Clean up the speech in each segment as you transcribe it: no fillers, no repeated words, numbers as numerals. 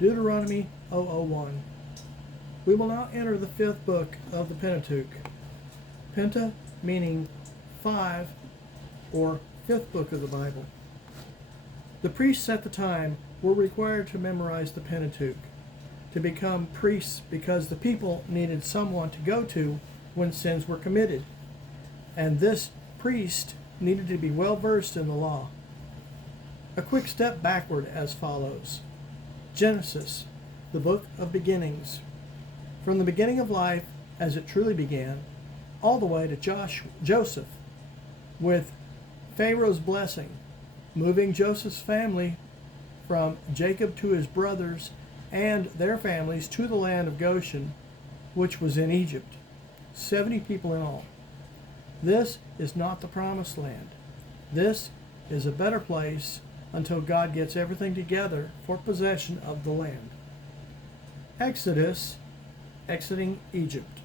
Deuteronomy 001. We will now enter the fifth book of the Pentateuch. Penta meaning five, or fifth book of the Bible. The priests at the time were required to memorize the Pentateuch, to become priests because the people needed someone to go to when sins were committed, and this priest needed to be well versed in the law. A quick step backward as follows. Genesis, the book of beginnings. From the beginning of life, as it truly began, all the way to Joseph, with Pharaoh's blessing, moving Joseph's family from Jacob to his brothers and their families to the land of Goshen, which was in Egypt. 70 people in all. This is not the promised land. This is a better place until God gets everything together for possession of the land. Exodus, exiting Egypt.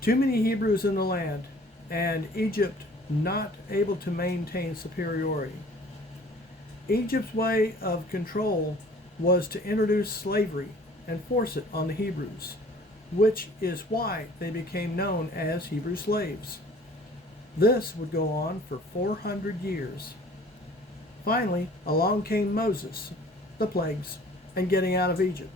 Too many Hebrews in the land, and Egypt not able to maintain superiority. Egypt's way of control was to introduce slavery and force it on the Hebrews, which is why they became known as Hebrew slaves. This would go on for 400 years. Finally, along came Moses, the plagues, and getting out of Egypt.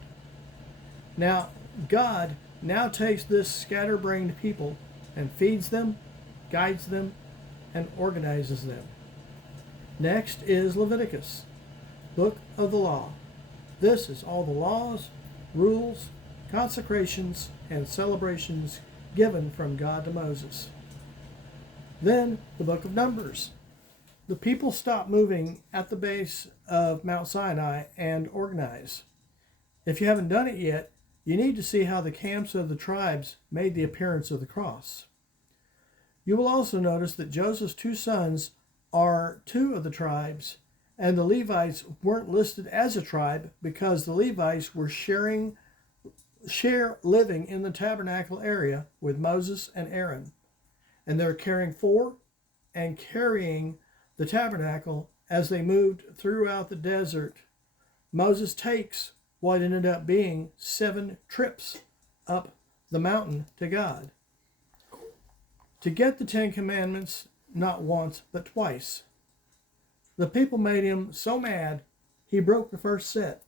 Now, God now takes this scatterbrained people and feeds them, guides them, and organizes them. Next is Leviticus, book of the law. This is all the laws, rules, consecrations, and celebrations given from God to Moses. Then the book of Numbers. The people stop moving at the base of Mount Sinai and organize. If you haven't done it yet, you need to see how the camps of the tribes made the appearance of the cross. You will also notice that Joseph's two sons are two of the tribes, and the Levites weren't listed as a tribe because the Levites were living in the tabernacle area with Moses and Aaron, and they're caring for and carrying the tabernacle as they moved throughout the desert. Moses takes what ended up being 7 trips up the mountain to God to get the 10 Commandments, not once but twice. The people made him so mad he broke the first set.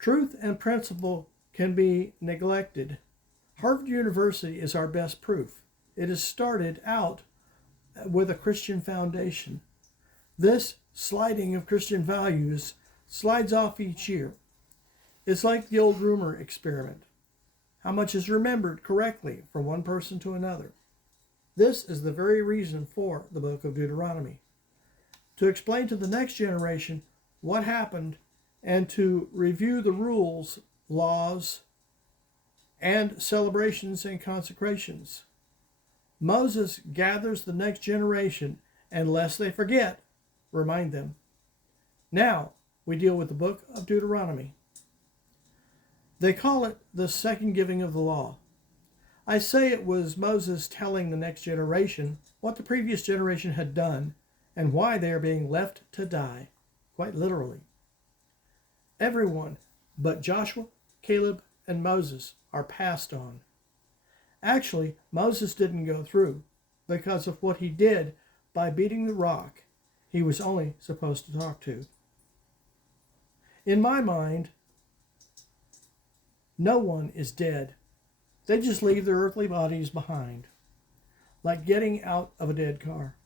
Truth and principle can be neglected. Harvard University is our best proof. It has started out with a Christian foundation. This sliding of Christian values slides off each year. It's like the old rumor experiment. How much is remembered correctly from one person to another? This is the very reason for the book of Deuteronomy. To explain to the next generation what happened and to review the rules, laws, and celebrations and consecrations. Moses gathers the next generation, and lest they forget, remind them. Now we deal with the book of Deuteronomy. They call it the second giving of the law. I say it was Moses telling the next generation what the previous generation had done and why they are being left to die, quite literally. Everyone but Joshua, Caleb, and Moses are passed on. Actually, Moses didn't go through because of what he did by beating the rock he was only supposed to talk to. In my mind, no one is dead. They just leave their earthly bodies behind, like getting out of a dead car.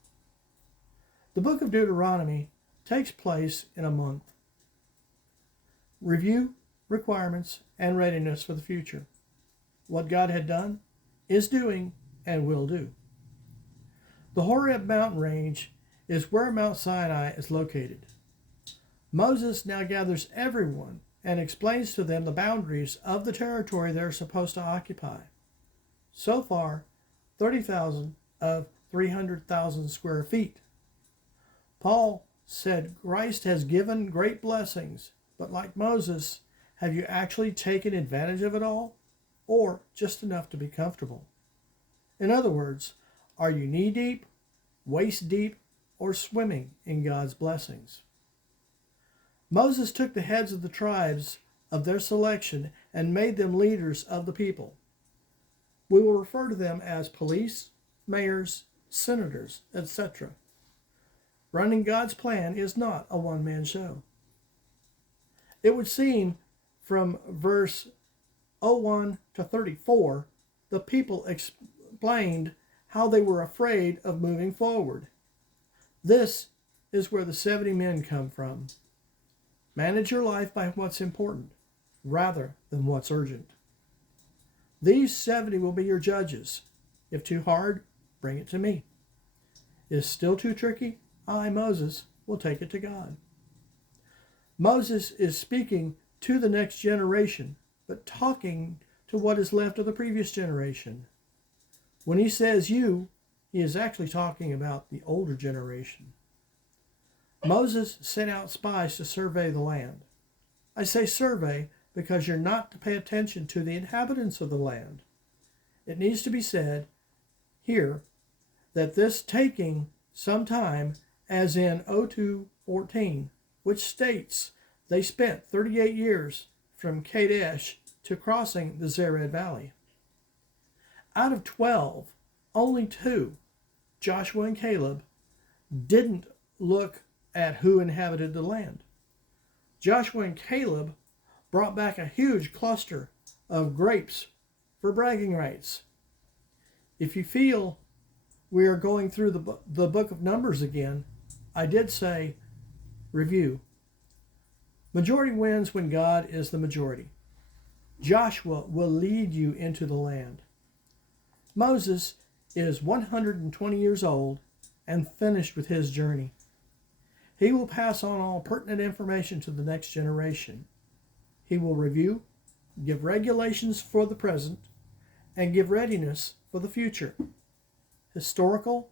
The book of Deuteronomy takes place in a month. Review, requirements, and readiness for the future. What God had done, is doing, and will do. The Horeb mountain range is where Mount Sinai is located. Moses now gathers everyone and explains to them the boundaries of the territory they're supposed to occupy. So far, 30,000 of 300,000 square feet. Paul said Christ has given great blessings, but like Moses, have you actually taken advantage of it all? Or just enough to be comfortable? In other words, are you knee-deep, waist-deep, or swimming in God's blessings? Moses took the heads of the tribes of their selection and made them leaders of the people. We will refer to them as police, mayors, senators, etc. Running God's plan is not a one-man show. It would seem from verse 01 to 34, the people explained how they were afraid of moving forward. This is where the 70 men come from. Manage your life by what's important, rather than what's urgent. These 70 will be your judges. If too hard, bring it to me. Is still too tricky? I, Moses, will take it to God. Moses is speaking to the next generation, but talking to what is left of the previous generation. When he says you, he is actually talking about the older generation. Moses sent out spies to survey the land. I say survey because you're not to pay attention to the inhabitants of the land. It needs to be said here that this taking some time, as in 02:14, which states they spent 38 years from Kadesh to crossing the Zered Valley. Out of 12, only 2, Joshua and Caleb, didn't look at who inhabited the land. Joshua and Caleb brought back a huge cluster of grapes for bragging rights. If you feel we are going through the book of Numbers again, I did say review. Majority wins when God is the majority. Joshua will lead you into the land. Moses is 120 years old and finished with his journey. He will pass on all pertinent information to the next generation. He will review, give regulations for the present, and give readiness for the future. Historical,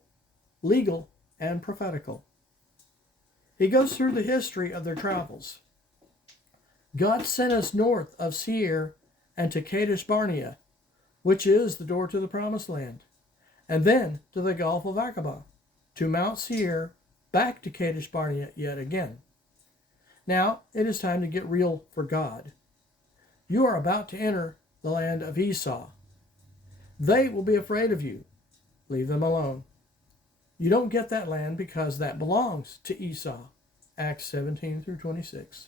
legal, and prophetical. He goes through the history of their travels. God sent us north of Seir and to Kadesh Barnea, which is the door to the promised land, and then to the Gulf of Aqaba, to Mount Seir, back to Kadesh Barnea yet again. Now it is time to get real for God. You are about to enter the land of Esau. They will be afraid of you. Leave them alone. You don't get that land because that belongs to Esau. Acts 17-26.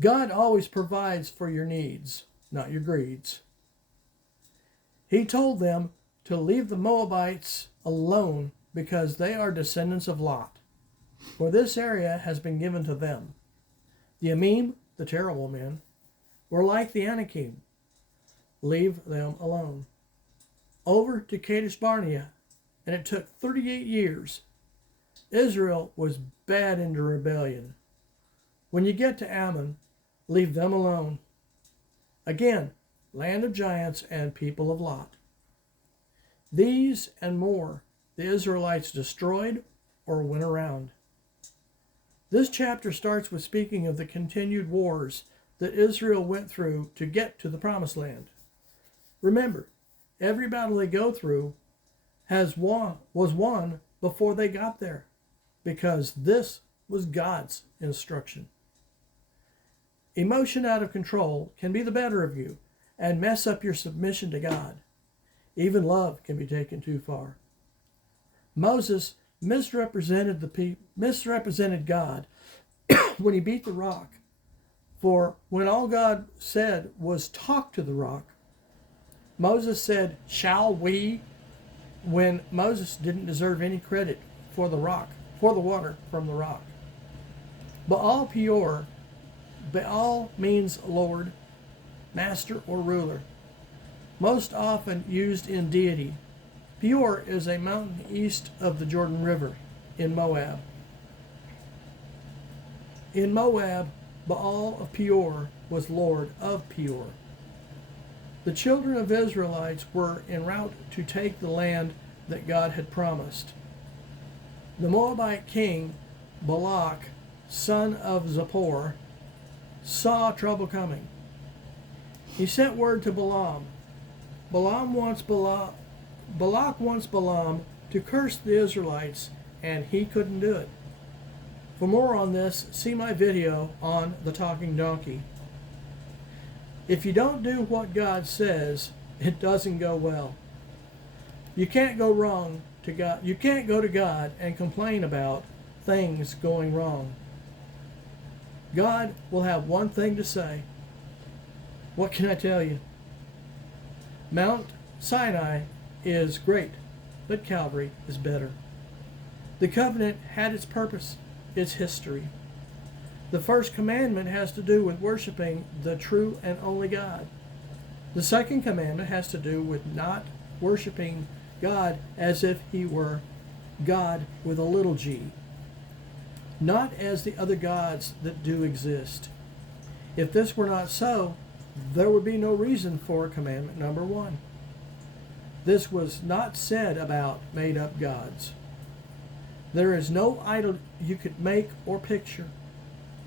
God always provides for your needs, not your greeds. He told them to leave the Moabites alone because they are descendants of Lot, for this area has been given to them. The Amim, the terrible men, were like the Anakim. Leave them alone. Over to Kadesh Barnea, and it took 38 years. Israel was bad into rebellion. When you get to Ammon, leave them alone. Again, land of giants and people of Lot. These and more the Israelites destroyed or went around. This chapter starts with speaking of the continued wars that Israel went through to get to the promised land. Remember, every battle they go through was won before they got there, because this was God's instruction. Emotion out of control can be the better of you and mess up your submission to God. Even love can be taken too far. Moses misrepresented God when he beat the rock. For when all God said was talk to the rock, Moses said, "Shall we?" when Moses didn't deserve any credit for the rock, for the water from the rock. Baal Peor, Baal means Lord, Master, or Ruler, most often used in deity. Peor is a mountain east of the Jordan River in Moab. In Moab, Baal of Peor was Lord of Peor. The children of Israelites were en route to take the land that God had promised. The Moabite king, Balak, son of Zippor, saw trouble coming. He sent word to Balaam. Balak wants Balaam to curse the Israelites, and he couldn't do it. For more on this, see my video on the talking donkey. If you don't do what God says, it doesn't go well. You can't go wrong to God. You can't go to God and complain about things going wrong. God will have one thing to say. What can I tell you? Mount Sinai is great, but Calvary is better. The covenant had its purpose, its history. The first commandment has to do with worshiping the true and only God. The second commandment has to do with not worshiping God as if he were God with a little g, not as the other gods that do exist. If this were not so, there would be no reason for commandment number 1. This was not said about made-up gods. There is no idol you could make or picture.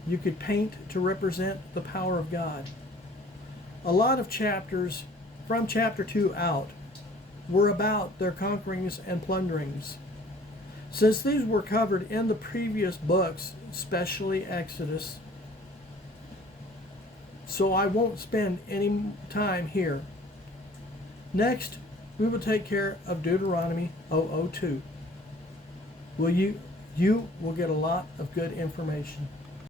You could paint to represent the power of God. A lot of chapters from chapter 2 out were about their conquerings and plunderings. Since these were covered in the previous books, especially Exodus, so I won't spend any time here. Next, we will take care of Deuteronomy 002. You will get a lot of good information.